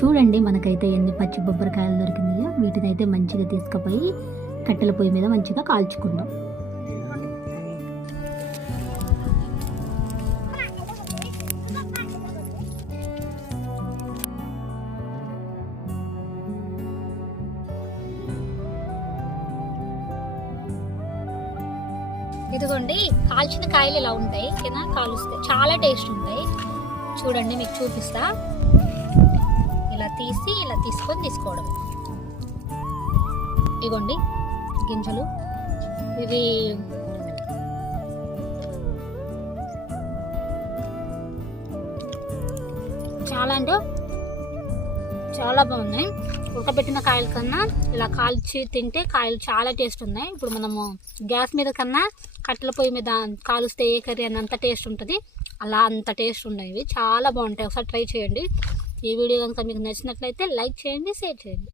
చూడండి మనకైతే ఎన్ని పచ్చి బొబ్బరికాయలు దొరికినాయో. వీటిని అయితే మంచిగా తీసుకుపోయి కట్టెల పొయ్యి మీద మంచిగా కాల్చుకుందాం. ఇదిగోండి కాల్చిన కాయలు ఇలా ఉంటాయి కింద కాలుస్తే చాలా టేస్ట్ ఉంటాయి. చూడండి మీకు చూపిస్తా. ఇలా తీసి ఇలా తీసుకోవడం. ఇదిగోండి గింజలు ఇవి చాలా అంటే చాలా బాగున్నాయి. ఉడకబెట్టిన కాయల కన్నా ఇలా కాల్చి తింటే కాయలు చాలా టేస్ట్ ఉన్నాయి. ఇప్పుడు మనము గ్యాస్ మీద కన్నా కట్టెల పొయ్యి మీద కాలుస్తే ఏ కర్రీ అని అంత టేస్ట్ ఉంటుంది, అలా అంత టేస్ట్ ఉన్నాయి. చాలా బాగుంటాయి, ఒకసారి ట్రై చేయండి. ఈ వీడియో కనుక మీకు నచ్చినట్లయితే లైక్ చేయండి, షేర్ చేయండి.